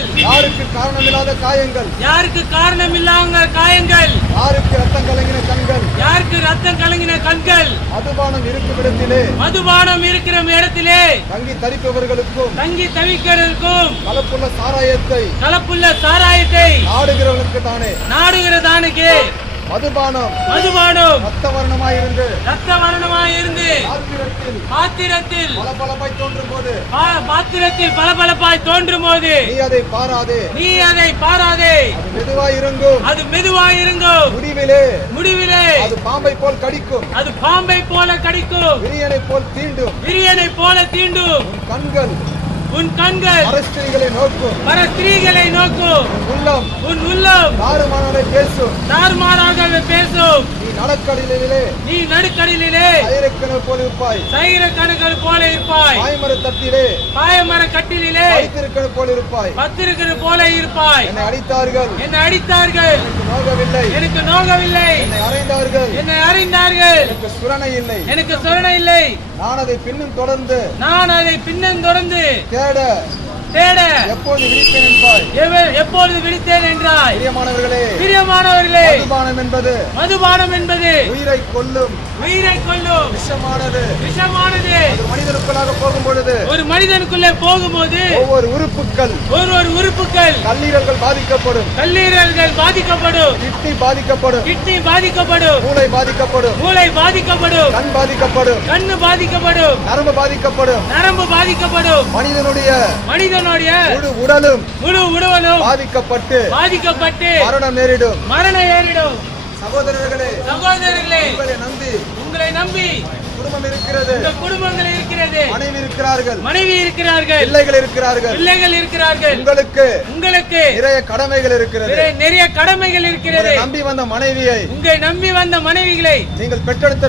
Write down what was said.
காயங்கள், யாருக்கு காரணமில்லாத காயங்கள், யாருக்கு காரணமில்லாத காயங்கள், யாருக்கு ரத்தம் கலங்கின கண்கள், யாருக்கு ரத்தம் கலங்கின கண்கள், மதுபானம் இருக்கும் இடத்திலே மதுபானம் இருக்கிற இடத்திலே தங்கி தரிப்பவர்களுக்கும் தங்கி தவிக்கிறதுக்கும் கலப்புள்ள சாராயத்தை கலப்புள்ள சாராயத்தை நாடுகிறவர்களுக்கு தானே நாடுகிறதானுக்கு மதுபானம் ரத்த வர்ணமாய் இருந்து பாத்திரத்தில் பளபளப்பாய் தோன்றும் போது பாத்திரத்தில் பளபளப்பாய் தோன்றும் போது நீ அதை பாராதே அது மெதுவாய் இறங்கும் முடிவிலே அது பாம்பை போல் கடிக்கும் விரியனை போல தீண்டும் உன் கண்கள் பரஸ்திரீகளை நோக்கும் உன் உள்ளம் தாறுமாறாகவே பேசும் நீ நடுக்கடலிலே சைரக்கணக்கள் போல இருப்பாய் பாயமர கட்டிலே பத்திருக்கிற போல இருப்பாய் என்னை அடித்தார்கள் எனக்கு நோகவில்லை என்னை அறைந்தார்கள் எனக்கு சுரணை இல்லை நான் அதை பின்னும் தொடர்ந்து தேட எப்பொழுது விழித்தேன் என்றாய். பிரியமானவர்களே, மதுபானம் என்பது உயிரை கொல்லும் விஷமானது. ஒரு மனிதனுக்குள்ளே போகும்போது ஒவ்வொரு உறுப்புகள் கல்லீரல்கள் பாதிக்கப்படும் கிட்னி பாதிக்கப்படும் மூளை பாதிக்கப்படும் கண் பாதிக்கப்படும் நரம்பு பாதிக்கப்படும் மனிதனுடைய முழு உடலும் பாதிக்கப்பட்டு மரணம் நேரிடும். சகோதரர்களே, உங்களை நம்பி குடும்பங்கள் இருக்கிறது, மனைவி இருக்கிறார்கள், பிள்ளைகள் இருக்கிறார்கள். உங்களுக்கு நிறைய கடமைகள் இருக்கிறது. நம்பி வந்த மனைவிகளை நீங்கள் பெற்றெடுத்த